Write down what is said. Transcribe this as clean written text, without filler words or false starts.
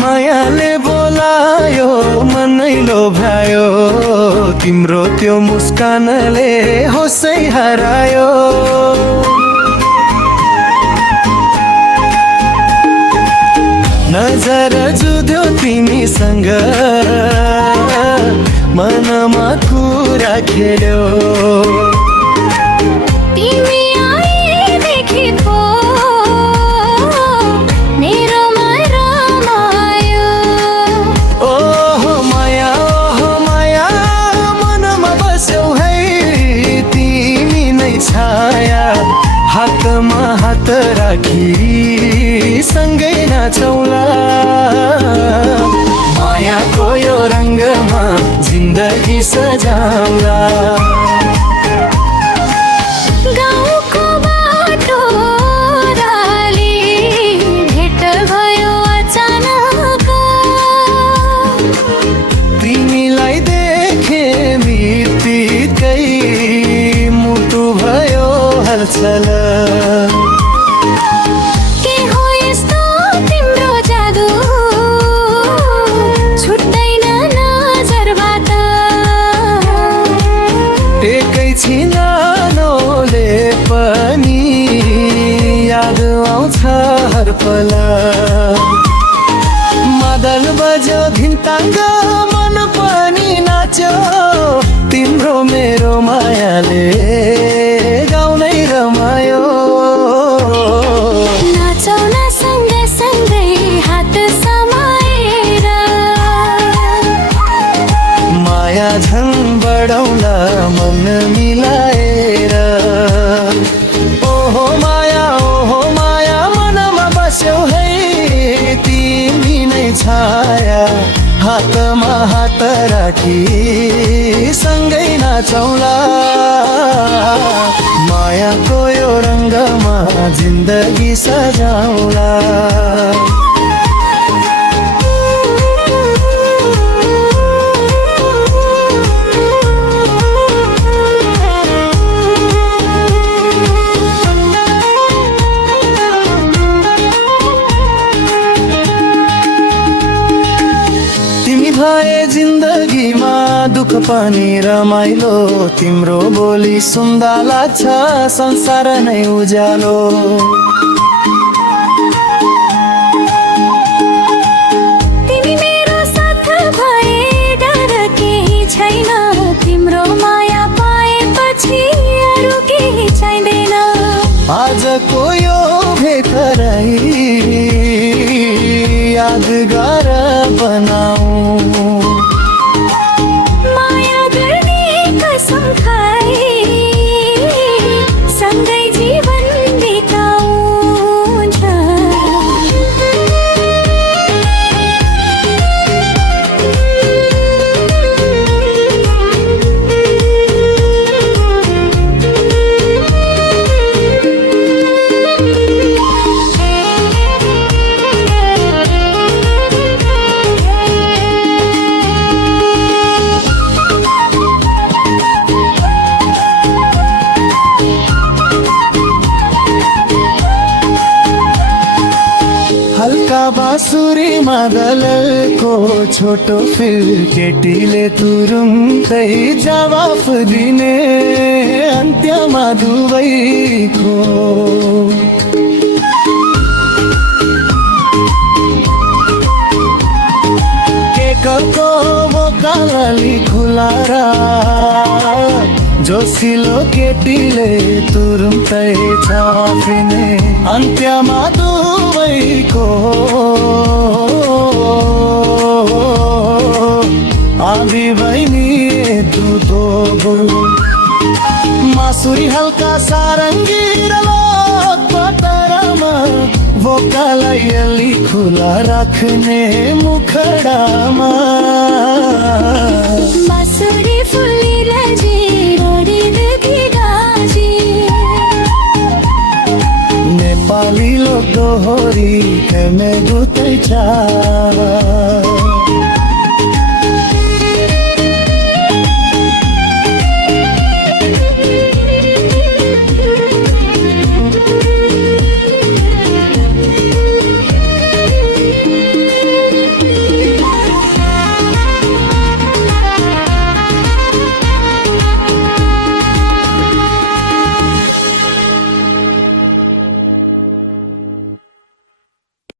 मायाले बोलायो मनै लोभ्यायो तिम्रो त्यो मुस्कानले होसै हरायो नजर जुध्यो तिमीसँग मनमा कुरा खेल्यो तिमी आएदेखि पो मेरोमा रमायो ओहो माया मनमा बस्यौ है तिमी नै छाया हातमा हात राखी सँगै नाचौला मायाको यो रङ्गमा जिन्दगी सजाउला गाउँको बाटो डाली भेट भयो अचानक तिमीलाई देखे बित्तिकै मुटु भयो हलचल के हो यस्तो तिम्रो जादु छुट्दैन नजरबाट एकैछिन नोले पनि याद आउँछ हर पल मादल बज्यो धिन्ताङ्ग मन पनि नाच्यो तिम्रो मेरो मायाले गाउनै रमायो नाचौँ न सँगसँगै हात समाएर माया झन् बढाउला मन मिलाएर ओहो माया मनमा बस्यौ है तिमी नै छाया हातमा हात राखी सँगै नाचौला मायाको यो रङ्गमा जिन्दगी सजाउला तिमी भए जिन्दगीमा दुःख पनि रमाइलो तिम्रो बोली सुन्दा लाग्छ संसार नै उज्यालो तिमी मेरो साथ भए डर केही छैन तिम्रो माया पाएपछि अरू केही चाहिँदैन आजको यो भेटराई यादगार बनाऊ माया गर्ने कसम खाई सँगै जीवन बिताउँछ हल्का बाँसुरी मादलको छोटो फिर केटीले तुरुन्तै जवाफ दिने अन्त्यमा दुवैको केकको बोकाली खुलारा जोसिलो केटीले तुरुन्तै छापिने अन्त्यमा दुवैको आँधी बहिनी दुधो मासुरी हल्का सारङ्गी र पतरमा बोकालाई अलि खुला राख्ने मुखडामा बाँसुरी फुलिरजी रोडीदेखि गाजी नेपाली लोक दोहोरी केमे गुतै छ